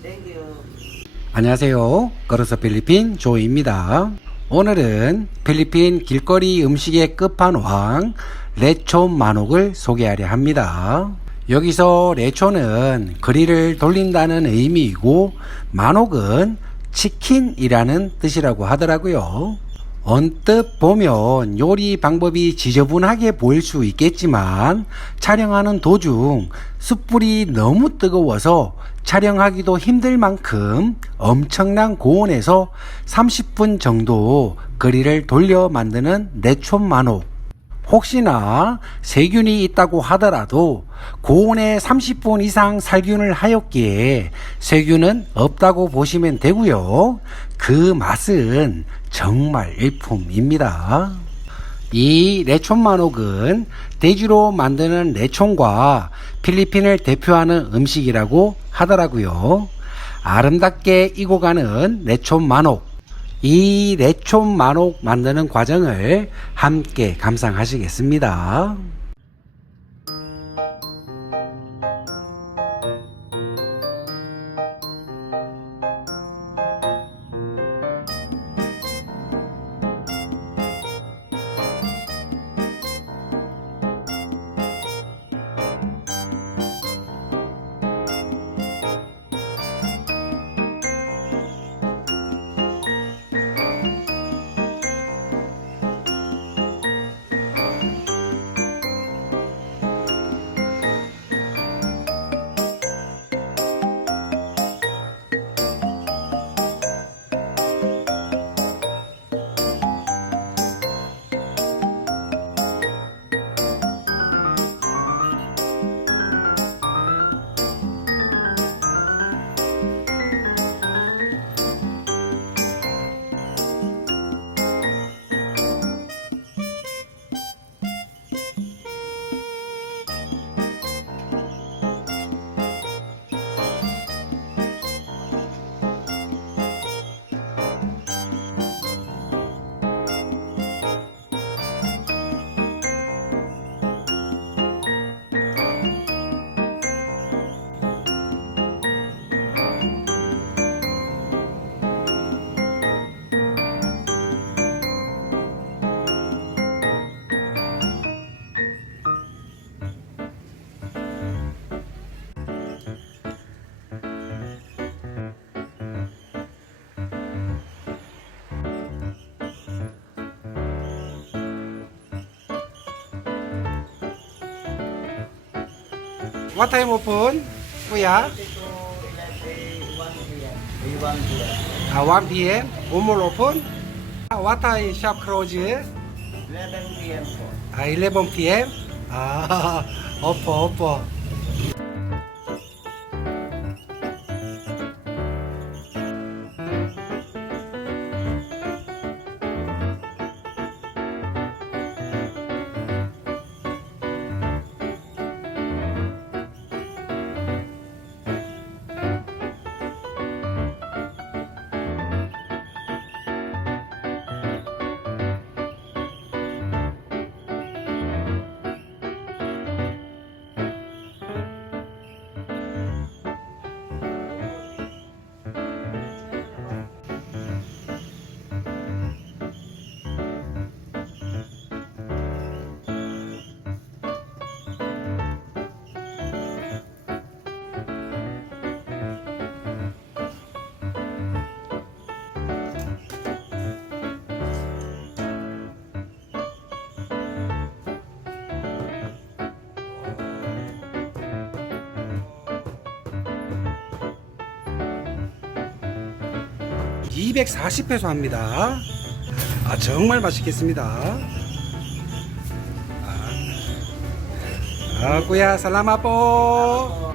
Thank you. 안녕하세요. 걸어서 필리핀 조이입니다. 오늘은 필리핀 길거리 음식의 끝판왕 레촌 만옥을 소개하려 합니다. 여기서 레촌은 거리를 돌린다는 의미이고 만옥은 치킨이라는 뜻이라고 하더라고요. 언뜻 보면 요리 방법이 지저분하게 보일 수 있겠지만 촬영하는 도중 숯불이 너무 뜨거워서 촬영하기도 힘들 만큼 엄청난 고온에서 30분 정도 거리를 돌려 만드는 내촌 만옥. 혹시나 세균이 있다고 하더라도 고온에 30분 이상 살균을 하였기에 세균은 없다고 보시면 되고요. 그 맛은 정말 일품입니다. 이 레촌 만옥은 돼지로 만드는 레촌과 필리핀을 대표하는 음식이라고 하더라고요. 아름답게 익어가는 레촌 만옥. 이 레촌 만옥 만드는 과정을 함께 감상하시겠습니다. What time open? Kuya? Ah, 1 p.m. One more open? Ah, What time shop close? 11 p.m. po. Ah, 11 p.m. Ah, opo, opo. (240페소) 합니다. 아 정말 맛있겠습니다. 아, 아 꾸야 살라마 뽀